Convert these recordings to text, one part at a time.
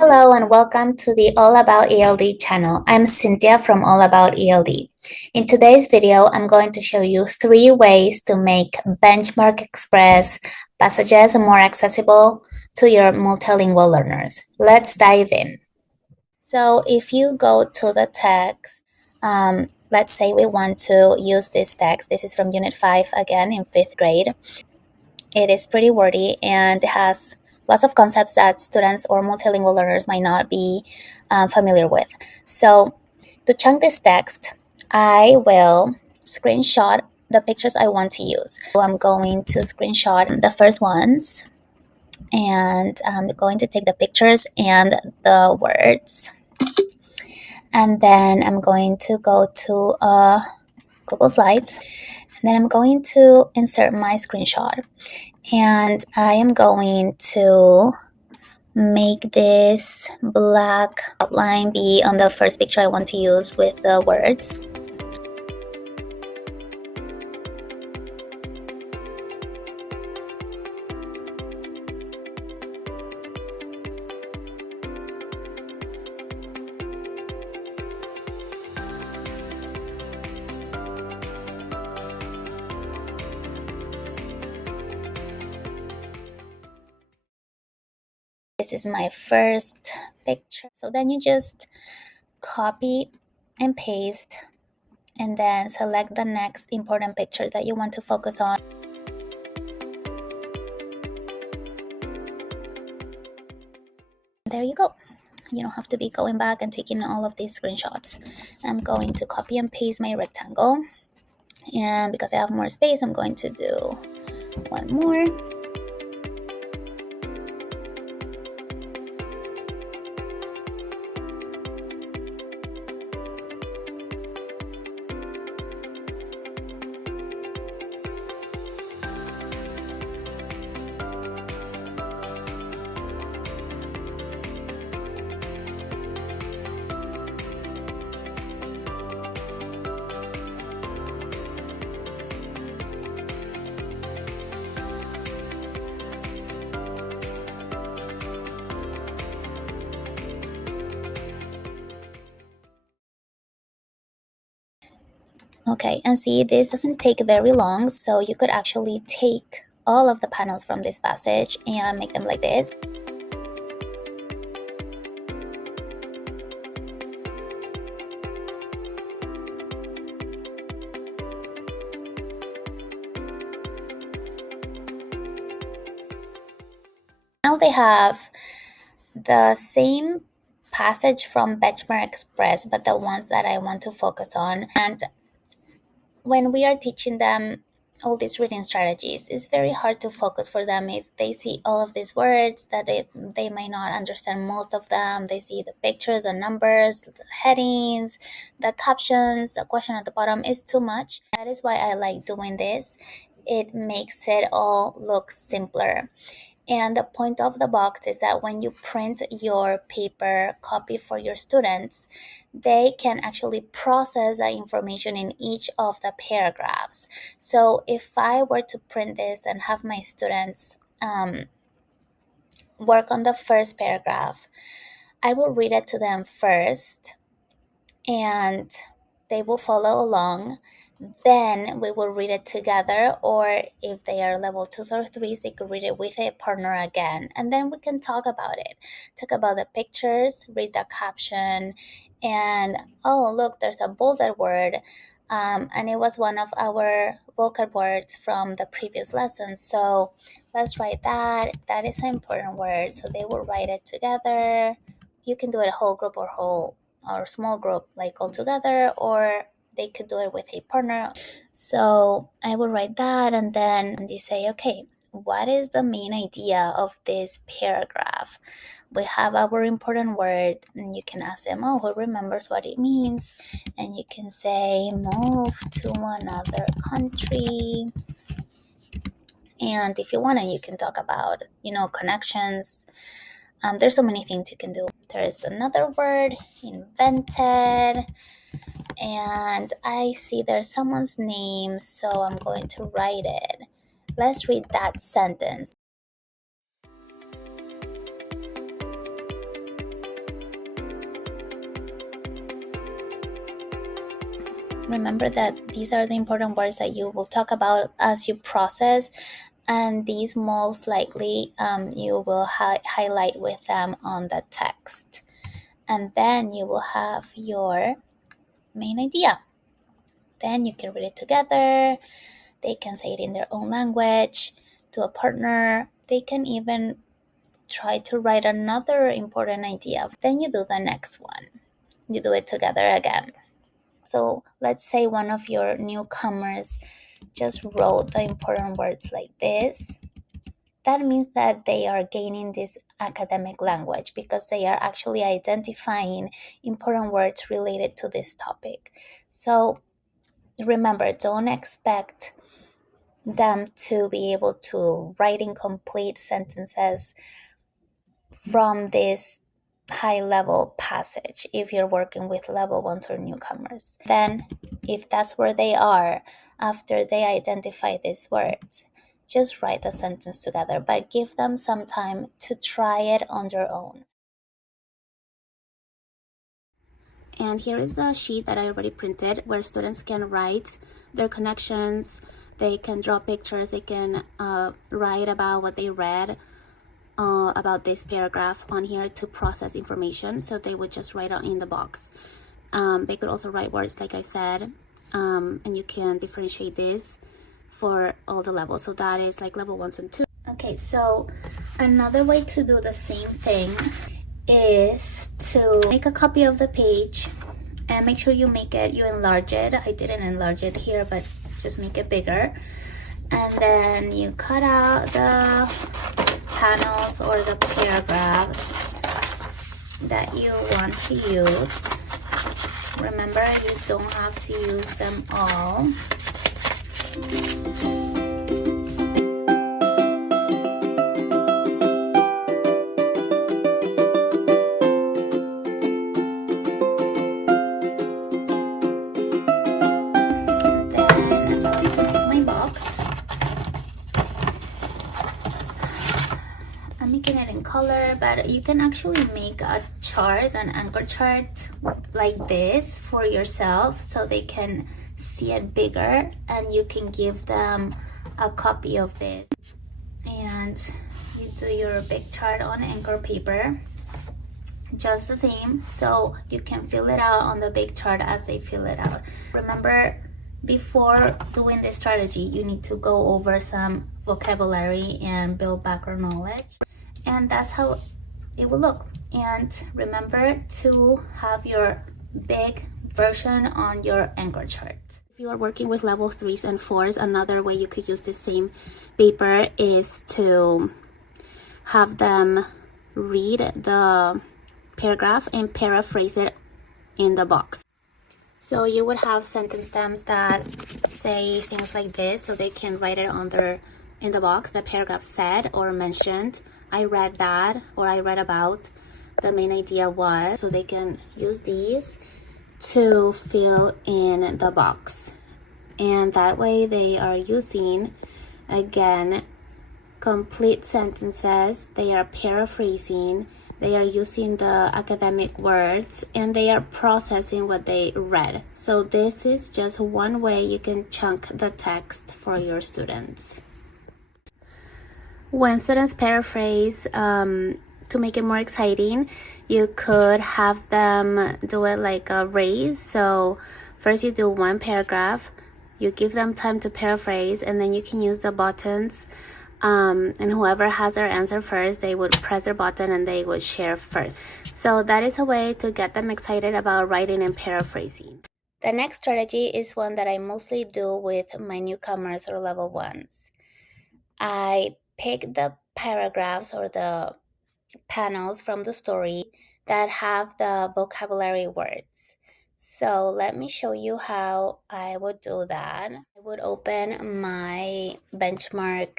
Hello and welcome to the All About ELD channel. I'm Cynthia from All About ELD. In today's video, I'm going to show you 3 ways to make Benchmark Express passages more accessible to your multilingual learners. Let's dive in. So if you go to the text, let's say we want to use this text. This is from Unit 5 again in 5th grade. It is pretty wordy and has lots of concepts that students or multilingual learners might not be familiar with. So to chunk this text, I will screenshot the pictures I want to use. So I'm going to screenshot the first ones and I'm going to take the pictures and the words. And then I'm going to go to Google Slides. And then I'm going to insert my screenshot. And I am going to make this black outline be on the first picture I want to use with the words. This is my first picture. So then you just copy and paste and then select the next important picture that you want to focus on. There you go. You don't have to be going back and taking all of these screenshots. I'm going to copy and paste my rectangle. And because I have more space, I'm going to do one more. Okay, and see, this doesn't take very long, so you could actually take all of the panels from this passage and make them like this. Now they have the same passage from Benchmark Express, but the ones that I want to focus on. And when we are teaching them all these reading strategies, it's very hard to focus for them if they see all of these words that they might not understand most of them. They see the pictures, the numbers, the headings, the captions, the question at the bottom is too much. That is why I like doing this. It makes it all look simpler. And the point of the box is that when you print your paper copy for your students, they can actually process the information in each of the paragraphs. So if I were to print this and have my students work on the first paragraph, I will read it to them first and they will follow along. Then we will read it together, or if they are level 2s or 3s, they could read it with a partner again. And then we can talk about it. Talk about the pictures, read the caption, and oh, look, there's a bolded word. And it was one of our vocab words from the previous lesson. So let's write that. That is an important word. So they will write it together. You can do it a whole group or small group, like all together, or they could do it with a partner. So I will write that and then you say, okay, what is the main idea of this paragraph? We have our important word and you can ask them, oh, who remembers what it means? And you can say, move to another country. And if you want to, you can talk about, connections. There's so many things you can do. There is another word, invented. And I see there's someone's name, so I'm going to write it. Let's read that sentence. remember that these are the important words that you will talk about as you process, and these most likely you will highlight with them on the text. And then you will have your main idea. Then you can read it together. They can say it in their own language to a partner. They can even try to write another important idea. Then you do the next one. You do it together again. So let's say one of your newcomers just wrote the important words like this. That means that they are gaining this academic language because they are actually identifying important words related to this topic. So remember, don't expect them to be able to write incomplete sentences from this high level passage if you're working with level ones or newcomers. Then if that's where they are after they identify these words, just write the sentence together, but give them some time to try it on their own. And here is a sheet that I already printed where students can write their connections, they can draw pictures, they can write about what they read about this paragraph on here to process information. So they would just write out in the box. They could also write words like I said, and you can differentiate this for all the levels. So that is like level 1 and 2. Okay, so another way to do the same thing is to make a copy of the page and make sure you enlarge it. I didn't enlarge it here, but just make it bigger. And then you cut out the panels or the paragraphs that you want to use. Remember, you don't have to use them all. Making it in color, but you can actually make a chart, an anchor chart like this for yourself so they can see it bigger, and you can give them a copy of this. And you do your big chart on anchor paper just the same, so you can fill it out on the big chart as they fill it out. Remember, before doing this strategy, you need to go over some vocabulary and build background knowledge. And that's how it will look. And remember to have your big version on your anchor chart. If you are working with level 3s and 4s, another way you could use the same paper is to have them read the paragraph and paraphrase it in the box. So you would have sentence stems that say things like this, so they can write it in the box. The paragraph said or mentioned, I read that, or I read about, the main idea was, so they can use these to fill in the box. And that way they are using, again, complete sentences, they are paraphrasing, they are using the academic words, and they are processing what they read. So this is just one way you can chunk the text for your students. When students paraphrase, to make it more exciting, you could have them do it like a race. So first you do one paragraph, you give them time to paraphrase, and then you can use the buttons, and whoever has their answer first, they would press their button and they would share first. So that is a way to get them excited about writing and paraphrasing. The next strategy is one that I mostly do with my newcomers or level 1s. I pick the paragraphs or the panels from the story that have the vocabulary words. So let me show you how I would do that. I would open my benchmark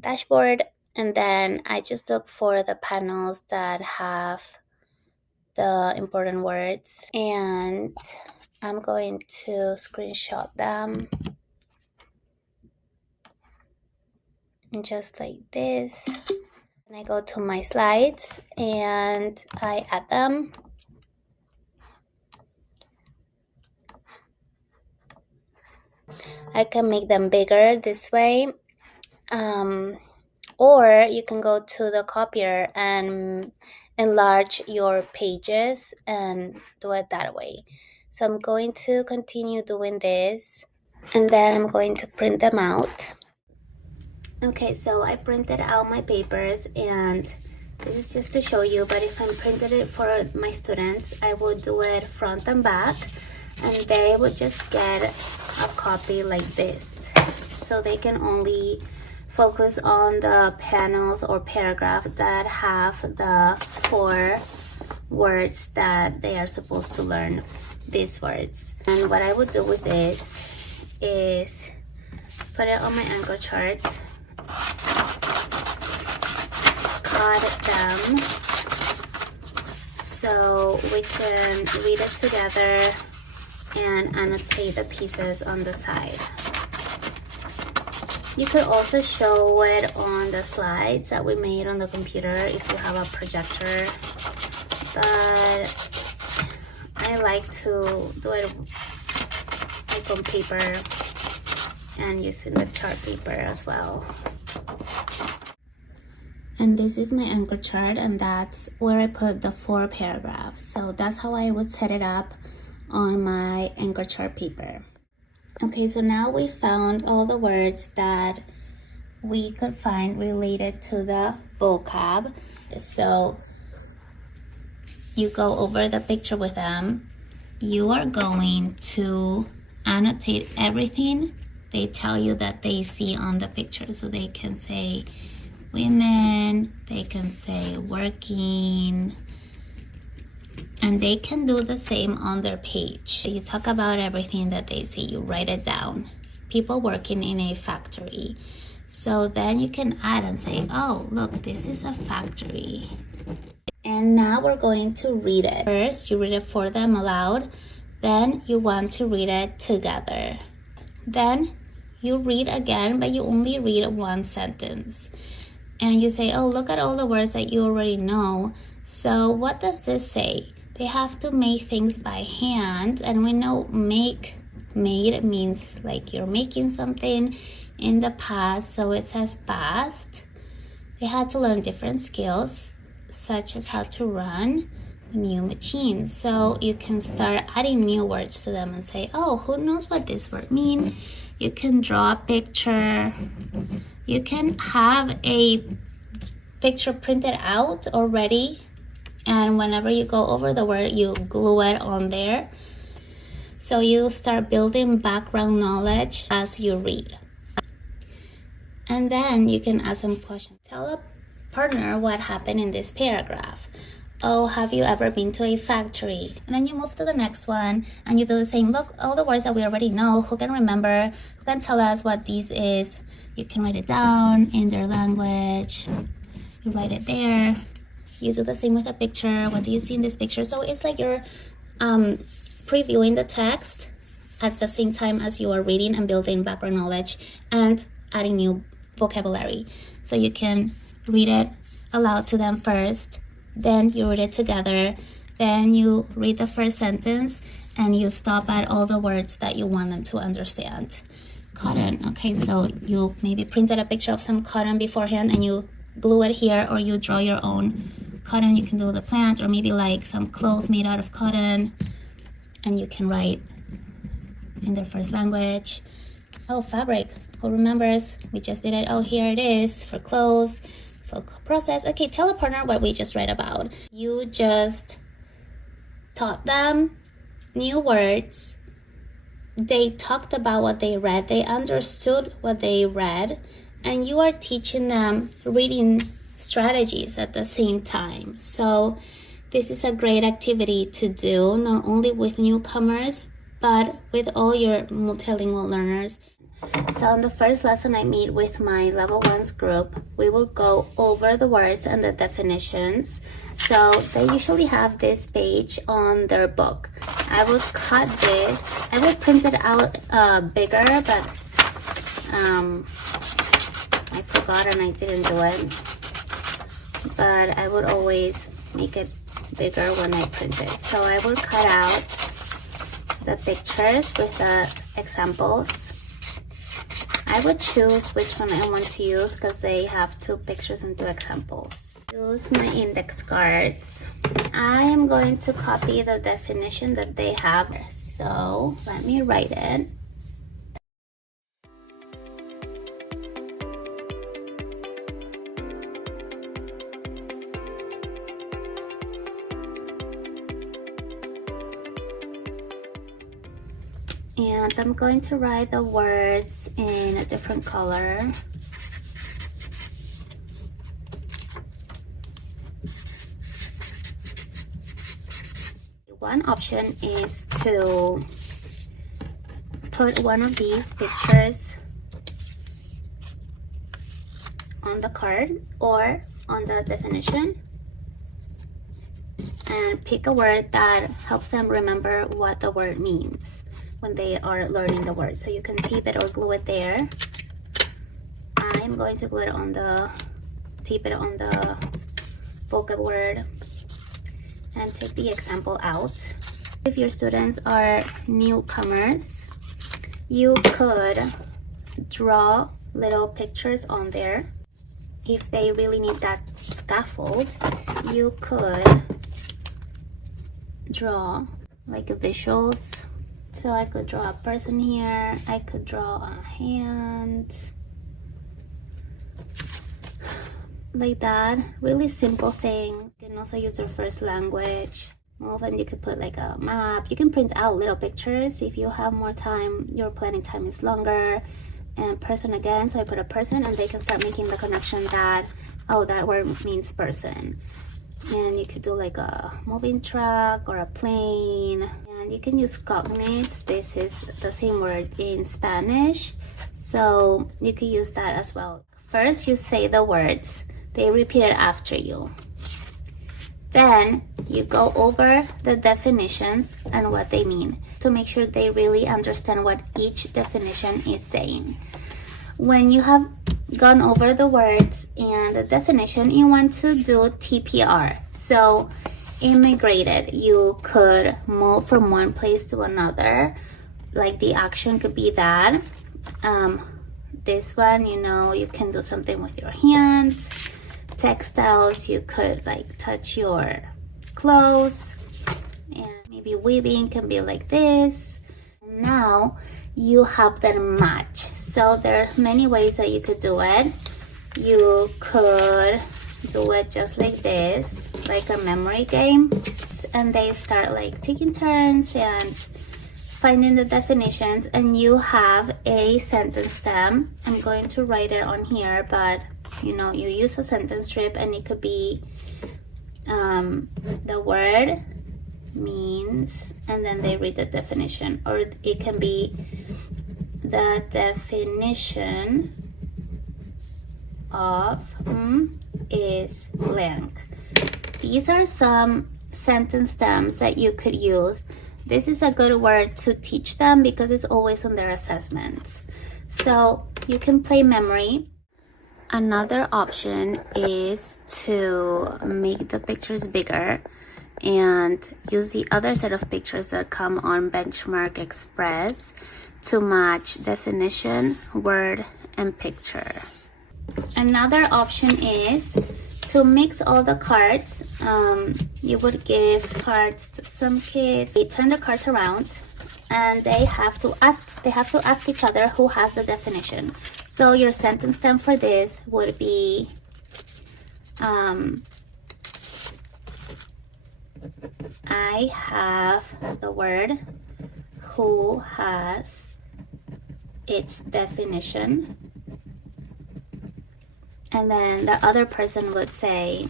dashboard, and then I just look for the panels that have the important words, and I'm going to screenshot them just like this. And I go to my slides and I add them. I can make them bigger this way, or you can go to the copier and enlarge your pages and do it that way. So I'm going to continue doing this, and then I'm going to print them out. Okay, so I printed out my papers, and this is just to show you, but if I printed it for my students, I would do it front and back, and they would just get a copy like this, so they can only focus on the panels or paragraph that have the 4 words that they are supposed to learn, these words. And what I would do with this is put it on my anchor chart, cut them so we can read it together and annotate the pieces on the side. You could also show it on the slides that we made on the computer if you have a projector, but I like to do it like on paper and using the chart paper as well. And this is my anchor chart, and that's where I put the 4 paragraphs. So that's how I would set it up on my anchor chart paper. Okay, so now we found all the words that we could find related to the vocab. So you go over the picture with them. You are going to annotate everything they tell you that they see on the picture. So they can say women, they can say working, and they can do the same on their page. You talk about everything that they see, you write it down. People working in a factory. So then you can add and say, oh, look, this is a factory. And now we're going to read it. First, you read it for them aloud. Then you want to read it together. Then you read again, but you only read 1 sentence. And you say, oh, look at all the words that you already know. So what does this say? They have to make things by hand, and we know made means like you're making something in the past, so it says past. They had to learn different skills, such as how to run new machines. So you can start adding new words to them and say, oh, who knows what this word means? You can draw a picture. You can have a picture printed out already, and whenever you go over the word, you glue it on there. So you start building background knowledge as you read. And then you can ask some questions. Tell a partner what happened in this paragraph. Oh, have you ever been to a factory? And then you move to the next one and you do the same. Look, all the words that we already know. Who can remember? Who can tell us what this is? You can write it down in their language. You write it there. You do the same with a picture. What do you see in this picture? So it's like you're previewing the text at the same time as you are reading and building background knowledge and adding new vocabulary. So you can read it aloud to them first, then you read it together, then you read the first sentence and you stop at all the words that you want them to understand. Cotton. Okay, so you maybe printed a picture of some cotton beforehand and you glue it here, or you draw your own cotton. You can do the plant, or maybe like some clothes made out of cotton, and you can write in their first language. Oh, fabric. Who remembers? We just did it. Oh, here it is for clothes, for process. Okay, tell a partner what we just read about. You just taught them new words. They talked about what they read. They understood what they read. And you are teaching them reading strategies at the same time. So this is a great activity to do, not only with newcomers, but with all your multilingual learners. So on the first lesson I made with my level 1s group, we will go over the words and the definitions. So they usually have this page on their book. I will cut this. I will print it out bigger, but I forgot and I didn't do it. But I would always make it bigger when I print it. So I will cut out the pictures with the examples. I would choose which one I want to use because they have 2 pictures and 2 examples. Use my index cards. I am going to copy the definition that they have. So let me write it. And I'm going to write the words in a different color. One option is to put one of these pictures on the card or on the definition and pick a word that helps them remember what the word means when they are learning the word. So you can tape it or glue it there. I'm going to glue it on the, tape it on the vocab word and take the example out. If your students are newcomers, you could draw little pictures on there. If they really need that scaffold, you could draw like visuals. So I could draw a person here, I could draw a hand, like that. Really simple things. You can also use your first language. Move, and you could put like a map. You can print out little pictures if you have more time, your planning time is longer. And person again, so I put a person and they can start making the connection that, oh, that word means person. And you could do like a moving truck or a plane. And you can use cognates. This is the same word in Spanish, so you could use that as well. First, you say the words. They repeat it after you. Then you go over the definitions and what they mean to make sure they really understand what each definition is saying. When you have gone over the words and the definition, you want to do TPR. So immigrated, you could move from one place to another. Like the action could be that. This one, you know, you can do something with your hands. Textiles, you could like touch your clothes, and maybe weaving can be like this. Now you have the match. So there are many ways that you could do it. You could do it just like this, like a memory game, and they start like taking turns and finding the definitions, and you have a sentence stem. I'm going to write it on here, but you know, you use a sentence strip, and it could be the word means, and then they read the definition, or it can be the definition of is blank. These are some sentence stems that you could use. This is a good word to teach them because it's always on their assessments. So you can play memory. Another option is to make the pictures bigger and use the other set of pictures that come on Benchmark Express to match definition, word, and picture. Another option is to mix all the cards. You would give cards to some kids. They turn the cards around and they have to ask each other who has the definition. So your sentence stem for this would be I have the word, who has its definition, and then the other person would say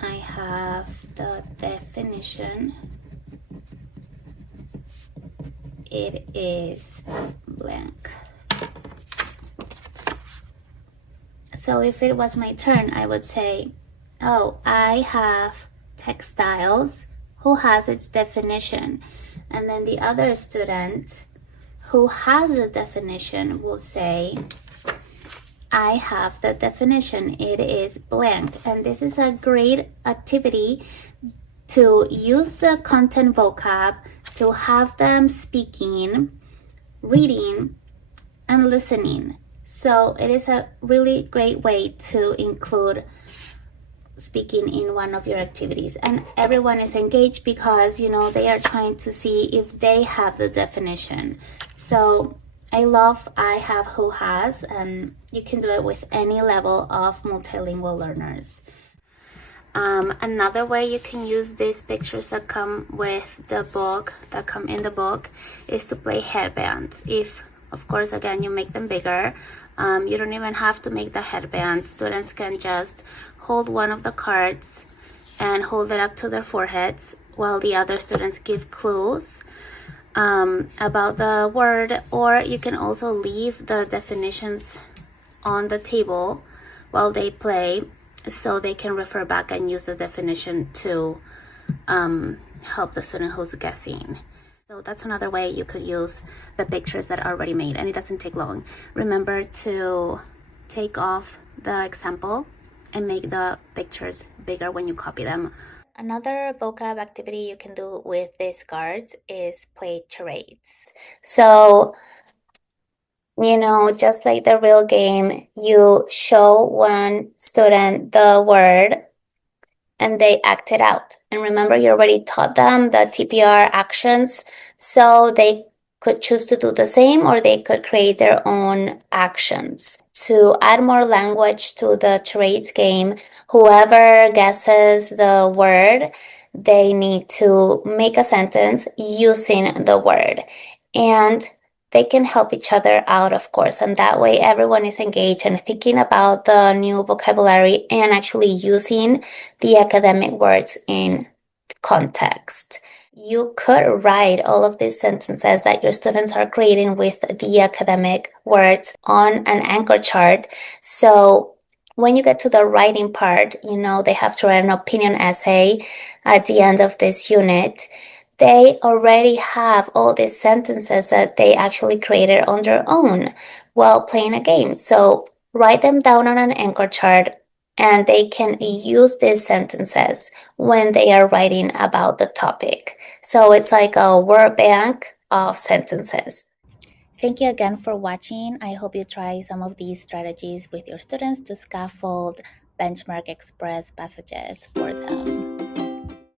I have the definition, it is blank. So if it was my turn, I would say, oh, I have textiles, who has its definition? And then the other student who has the definition will say, I have the definition, it is blank. And this is a great activity to use the content vocab, to have them speaking reading, and listening. So it is a really great way to include speaking in one of your activities, and everyone is engaged because they are trying to see if they have the definition. So I love I have who has, and you can do it with any level of multilingual learners. Another way you can use these pictures that come with the book, that come in the book, is to play headbands. If, of course, again, you make them bigger, you don't even have to make the headbands. Students can just hold one of the cards and hold it up to their foreheads while the other students give clues about the word, or you can also leave the definitions on the table while they play, so they can refer back and use the definition to help the student who's guessing. So that's another way you could use the pictures that are already made, and it doesn't take long. Remember to take off the example and make the pictures bigger when you copy them. Another vocab activity you can do with these cards is play charades. So just like the real game, you show one student the word and they act it out. And remember, you already taught them the TPR actions, so they could choose to do the same, or they could create their own actions. To add more language to the charades game, whoever guesses the word, they need to make a sentence using the word. And they can help each other out, of course, and that way everyone is engaged and thinking about the new vocabulary and actually using the academic words in context. You could write all of these sentences that your students are creating with the academic words on an anchor chart. So when you get to the writing part, they have to write an opinion essay at the end of this unit. They already have all these sentences that they actually created on their own while playing a game. So write them down on an anchor chart, and they can use these sentences when they are writing about the topic. So it's like a word bank of sentences. Thank you again for watching. I hope you try some of these strategies with your students to scaffold benchmark express passages for them.